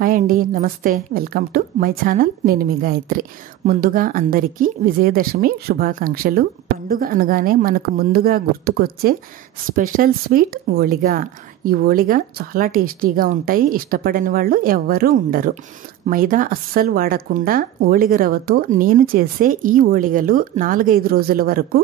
Hi అండి, నమస్తే. Welcome to my channel. నేను మీ గాయత్రి. ముందుగా అందరికీ విజయదశమి శుభాకాంక్షలు. పండుగ అనగానే మనకు ముందుగా గుర్తుకొచ్చే స్పెషల్ స్వీట్ ఓళిగా. ఈ ఓళిగా చాలా టేస్టీగా ఉంటాయి. ఇష్టపడని వాళ్ళు ఎవ్వరూ ఉండరు. మైదా అస్సలు వాడకుండా ఓళిగ రవ్వతో నేను చేసే ఈ ఓళిగలు 4-5 రోజుల వరకు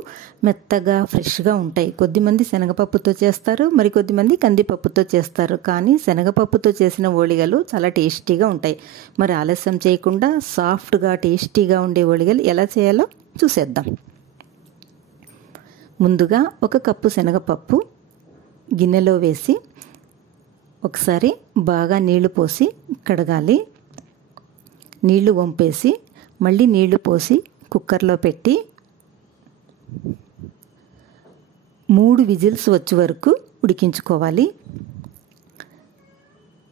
మెత్తగా ఫ్రెష్గా ఉంటాయి. కొద్దిమంది శనగపప్పుతో చేస్తారు, మరి కొద్దిమంది కందిపప్పుతో చేస్తారు. కానీ శనగపప్పుతో చేసిన ఓళిగలు చాలా టేస్టీగా ఉంటాయి. మరి ఆలస్యం చేయకుండా సాఫ్ట్గా టేస్టీగా ఉండే ఓళిగలు ఎలా చేయాలో చూసేద్దాం. ముందుగా 1 కప్పు శనగపప్పు గిన్నెలో వేసి ఒకసారి బాగా నీళ్లు పోసి కడగాలి. నీళ్లు వంపేసి మళ్ళీ నీళ్లు పోసి కుక్కర్లో పెట్టి 3 విజిల్స్ వచ్చే వరకు ఉడికించుకోవాలి.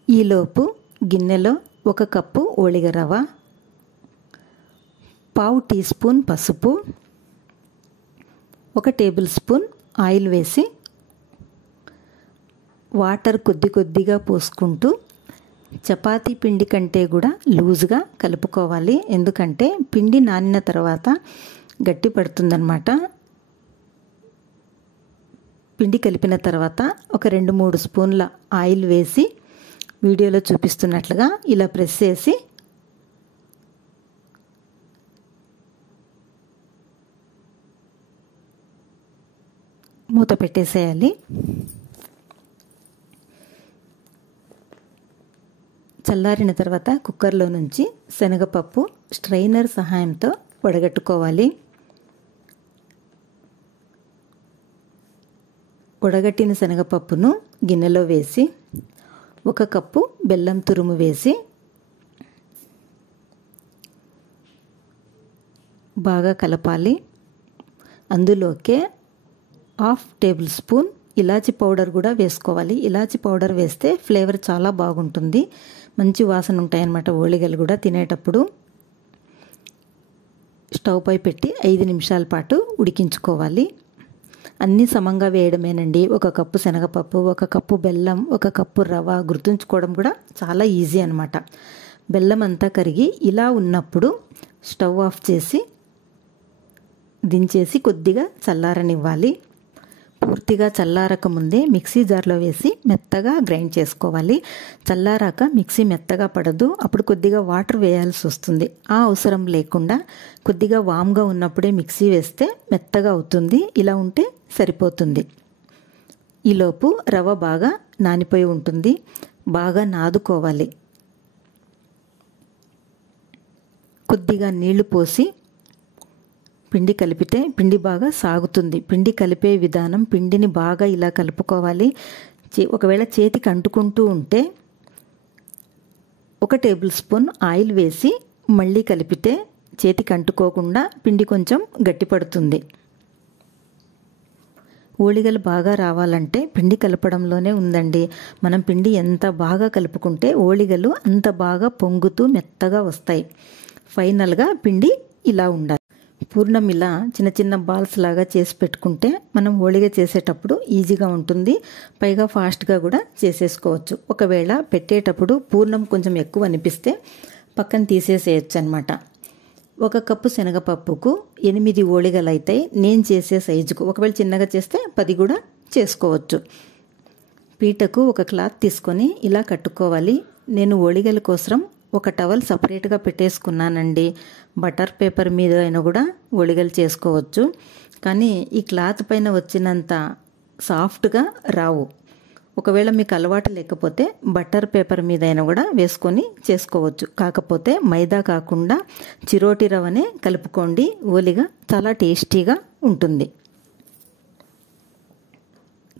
ఈలోపు గిన్నెలో 1 కప్పు ఓళిగ రవ్వ, 1/2 టీ స్పూన్ పసుపు, 1 టేబుల్ స్పూన్ ఆయిల్ వేసి వాటర్ కొద్దిగా పోసుకుంటూ చపాతీ పిండి కంటే కూడా లూజ్గా కలుపుకోవాలి. ఎందుకంటే పిండి నానిన తర్వాత గట్టి పడుతుందన్నమాట. పిండి కలిపిన తర్వాత ఒక 2-3 స్పూన్ల ఆయిల్ వేసి వీడియోలో చూపిస్తున్నట్లుగా ఇలా ప్రెస్ చేసి మూత పెట్టేసేయాలి. చల్లారిన తర్వాత కుక్కర్లో నుంచి శనగపప్పు స్ట్రైనర్ సహాయంతో వడగట్టుకోవాలి. వడగట్టిన శనగపప్పును గిన్నెలో వేసి 1 కప్పు బెల్లం తురుము వేసి బాగా కలపాలి. అందులోకే 1/2 టేబుల్ స్పూన్ ఇలాచి పౌడర్ కూడా వేసుకోవాలి. ఇలాచి పౌడర్ వేస్తే ఫ్లేవర్ చాలా బాగుంటుంది, మంచి వాసన ఉంటాయన్నమాట ఓళిగలు కూడా తినేటప్పుడు. స్టవ్ పై పెట్టి 5 నిమిషాల పాటు ఉడికించుకోవాలి. అన్నీ సమంగా వేయడమేనండి. 1 కప్పు శనగపప్పు, 1 కప్పు బెల్లం, 1 కప్పు రవ్వ. గుర్తుంచుకోవడం కూడా చాలా ఈజీ అనమాట. బెల్లం అంతా కరిగి ఇలా ఉన్నప్పుడు స్టవ్ ఆఫ్ చేసి దించేసి కొద్దిగా చల్లారనివ్వాలి. పూర్తిగా చల్లారక ముందే మిక్సీ జార్లో వేసి మెత్తగా గ్రైండ్ చేసుకోవాలి. చల్లారాక మిక్సీ మెత్తగా పడదు, అప్పుడు కొద్దిగా వాటర్ వేయాల్సి వస్తుంది. ఆ అవసరం లేకుండా కొద్దిగా వామ్గా ఉన్నప్పుడే మిక్సీ వేస్తే మెత్తగా అవుతుంది. ఇలా ఉంటే సరిపోతుంది. ఈలోపు రవ్వ బాగా నానిపోయి ఉంటుంది. బాగా నాదుకోవాలి. కొద్దిగా నీళ్లు పోసి పిండి కలిపితే పిండి బాగా సాగుతుంది. పిండి కలిపే విధానం, పిండిని బాగా ఇలా కలుపుకోవాలి. ఒకవేళ చేతికి అంటుకుంటూ ఉంటే 1 టేబుల్ స్పూన్ ఆయిల్ వేసి మళ్ళీ కలిపితే చేతికి అంటుకోకుండా పిండి కొంచెం గట్టిపడుతుంది. ఓళిగలు బాగా రావాలంటే పిండి కలపడంలోనే ఉందండి. మనం పిండి ఎంత బాగా కలుపుకుంటే ఓళిగలు అంత బాగా పొంగుతూ మెత్తగా వస్తాయి. ఫైనల్గా పిండి ఇలా ఉండాలి. పూర్ణం ఇలా చిన్న చిన్న బాల్స్ లాగా చేసి పెట్టుకుంటే మనం ఓళిగ చేసేటప్పుడు ఈజీగా ఉంటుంది. పైగా ఫాస్ట్గా కూడా చేసేసుకోవచ్చు. ఒకవేళ పెట్టేటప్పుడు పూర్ణం కొంచెం ఎక్కువ అనిపిస్తే పక్కన తీసేసేయచ్చు అనమాట. 1 కప్పు శనగపప్పుకు 8 ఓళిగలు అవుతాయి నేను చేసే సైజుకు. ఒకవేళ చిన్నగా చేస్తే 10 కూడా చేసుకోవచ్చు. పీటకు 1 క్లాత్ తీసుకొని ఇలా కట్టుకోవాలి. నేను ఓళిగల కోసం 1 టవల్ సపరేట్గా పెట్టేసుకున్నానండి. బటర్ పేపర్ మీద అయినా కూడా ఓళిగలు చేసుకోవచ్చు. కానీ ఈ క్లాత్ పైన వచ్చినంత సాఫ్ట్గా రావు. ఒకవేళ మీకు అలవాటు లేకపోతే బటర్ పేపర్ మీద అయినా కూడా వేసుకొని చేసుకోవచ్చు. కాకపోతే మైదా కాకుండా చిరోటి రవ్వనే కలుపుకోండి. ఓళిగ చాలా టేస్టీగా ఉంటుంది.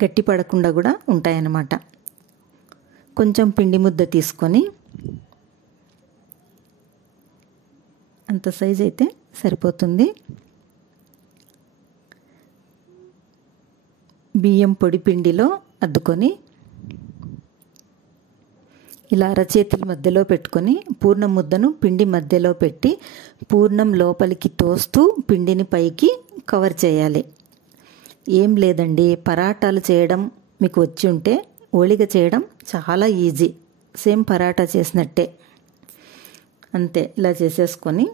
గట్టి పడకుండా కూడా ఉంటాయన్నమాట. కొంచెం పిండి ముద్ద తీసుకొని అంత సైజ్ అయితే సరిపోతుంది. బియ్యం పొడి పిండిలో అద్దుకొని ఇలా అరచేతుల మధ్యలో పెట్టుకొని పూర్ణం ముద్దను పిండి మధ్యలో పెట్టి పూర్ణం లోపలికి తోస్తూ పిండిని పైకి కవర్ చేయాలి. ఏం లేదండి, పరాటాలు చేయడం మీకు వచ్చి ఉంటే ఓళిగ చేయడం చాలా ఈజీ. సేమ్ పరాటా చేసినట్టే. అంతే, ఇలా చేసేసుకొని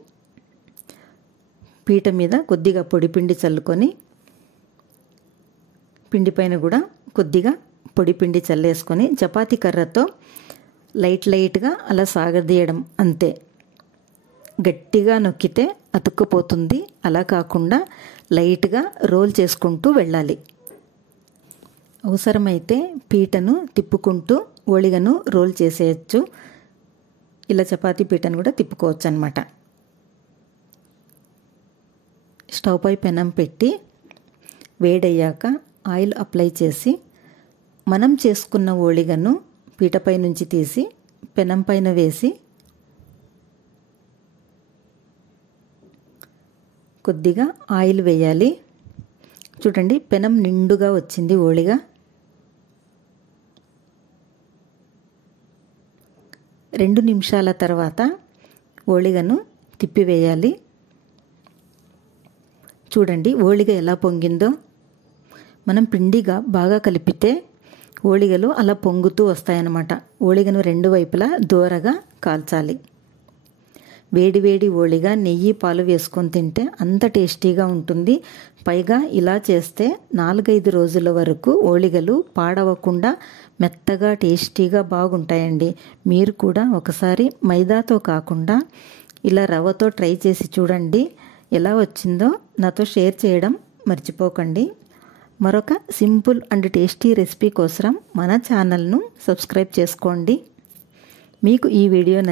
పీట మీద కొద్దిగా పొడిపిండి చల్లుకొని పిండి పైన కూడా కొద్దిగా పొడిపిండి చల్లేసుకొని చపాతీ కర్రతో లైట్గా అలా సాగదీయడం అంతే. గట్టిగా నొక్కితే అతుక్కుపోతుంది. అలా కాకుండా లైట్గా రోల్ చేసుకుంటూ వెళ్ళాలి. అవసరమైతే పీటను తిప్పుకుంటూ ఓళిగను రోల్ చేసేయచ్చు. ఇలా చపాతీ పీటను కూడా తిప్పుకోవచ్చు అన్నమాట. స్టవ్ పై పెనం పెట్టి వేడయ్యాక ఆయిల్ అప్లై చేసి మనం చేసుకున్న ఓళిగను పీటపై నుంచి తీసి పెనం పైన వేసి కొద్దిగా ఆయిల్ వేయాలి. చూడండి, పెనం నిండుగా వచ్చింది ఓళిగ. 2 నిమిషాల తర్వాత ఓళిగను తిప్పివేయాలి. చూడండి ఓళిగ ఎలా పొంగిందో. మనం పిండిగా బాగా కలిపితే ఓళిగలు అలా పొంగుతూ వస్తాయన్నమాట. ఓళిగను 2 వైపులా దూరగా కాల్చాలి. వేడి ఓళిగ నెయ్యి పాలు వేసుకొని తింటే అంత టేస్టీగా ఉంటుంది. పైగా ఇలా చేస్తే 4-5 రోజుల వరకు ఓళిగలు పాడవకుండా మెత్తగా టేస్టీగా బాగుంటాయండి. మీరు కూడా ఒకసారి మైదాతో కాకుండా ఇలా రవ్వతో ట్రై చేసి చూడండి. ఎలా వచ్చిందో నాతో షేర్ చేయడం మర్చిపోకండి. మరొక సింపుల్ అండ్ టేస్టీ రెసిపీ కోసం మన ఛానల్ను సబ్స్క్రైబ్ చేసుకోండి. మీకు ఈ వీడియో